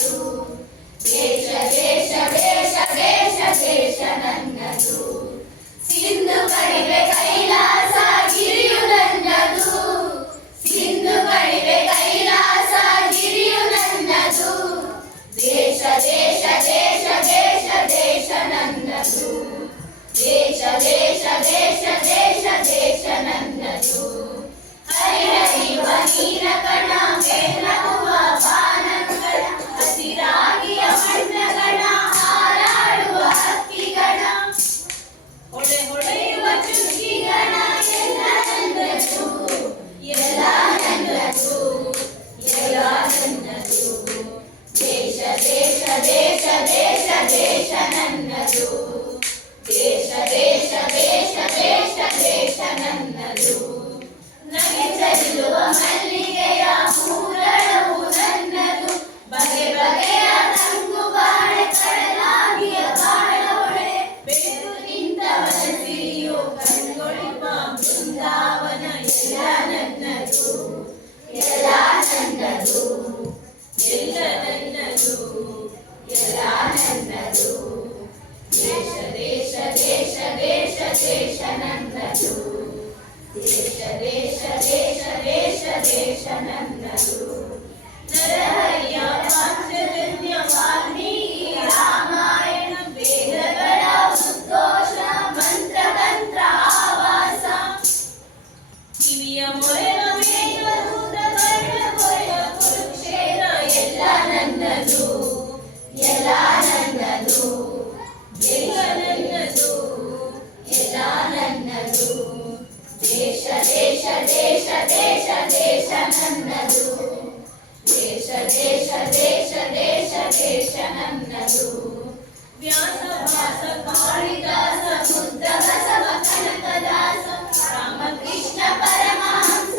ದೇಶ ದೇಶ ದೇಶ ದೇಶ ದೇಶ ನನ್ನದು ಸಿಂಧು ಕಣಿವೆ ಕೈಲಾಸ ಗಿರಿಯು ನನ್ನದು ಸಿಂಧು ಕಣಿವೆ ಕೈಲಾಸ ಗಿರಿಯು ನನ್ನದು ದೇಶ ದೇಶ ದೇಶ ದೇಶ ದೇಶ ನನ್ನದು ದೇಶ ದೇಶ ದೇಶ ದೇಶ ದೇಶ ನನ್ನದು ಹರಿಹರಿಯುವ ನೀರ ಕಣ ಬೆನ್ನಗುವ ಬಾನಗಳ ಹಸಿರಾಗಿಯ ಬಣ್ಣಗಳ ಹಾರಾಡುವ ಹಕ್ಕಿಗಳ ಹೊಳೆ ಹೊಳೆಯುವ ಚುಕ್ಕಿಗಳ ಎಲ್ಲ ನನ್ನದು ಎಲ್ಲ ನನ್ನದು ಎಲ್ಲ ನನ್ನದು ದೇಶ ದೇಶ ದೇಶ ದೇಶ ದೇಶ ನನ್ನದು ದೇಶ ದೇಶ ದೇಶ ದೇಶ ದೇಶ ನನ್ನದು ನಗೆ ಚಲಿಸುವ ಮಲ್ಲಿಗೆಯ ಹೂದಳವು ನನ್ನದು ಬಗೆ ಬಗೆಯ ತಂಗು ಬಾಳೆ ಕಡಲಾಗಿಯ ಬಾಳ ಹೊಳೆ ಬೆಳೆದು ನಿಂತವನ ಸಿರಿಯೋ ಕಣ್ಗೊಳಿಪ ಬೃಂದಾವನ ಎಲ್ಲ ನನ್ನದು ಎಲ್ಲ ನನ್ನದು ಎಲ್ಲ ನನ್ನದು ಎಲ್ಲ ನನ್ನದು ದೇಶ ದೇಶ ದೇಶ ದೇಶ ದೇಶ ನನ್ನದು ದೇಶ ದೇಶ ದೇಶ ದೇಶ ದೇಶ ನನ್ನದು ನರಹರಿಯ ಪಾಂಚಜನ್ಯ ವಾಲ್ಮೀಕಿ ರಾಮಾಯಣ ವೇದಗಳ ಉದ್ಘೋಷ ಮಂತ್ರತಂತ್ರ ಆವಾಸ ಕಿವಿಯ ಮೊರೆಯ ಮೇಘದೂತ ಕರ್ಣಗೊರೆಯ ಕುರುಕ್ಷೇತ್ರ ಎಲ್ಲ ನನ್ನದು ಎಲ್ಲ ನನ್ನದು ಎಲ್ಲ ನನ್ನದು ಎಲ್ಲ ನನ್ನದು ದೇಶ ದೇಶ ದೇಶ ದೇಶ ದೇಶ ನನ್ನದು ದೇಶ ದೇಶ ದೇಶ ದೇಶ ದೇಶ ನನ್ನದು ವ್ಯಾಸ ವ್ಯಾಸ ಕಾಳಿದಾಸ ಬುದ್ಧ ಬಸವ ಕನಕದಾಸ ರಾಮಕೃಷ್ಣ ಪರಮಹಂಸ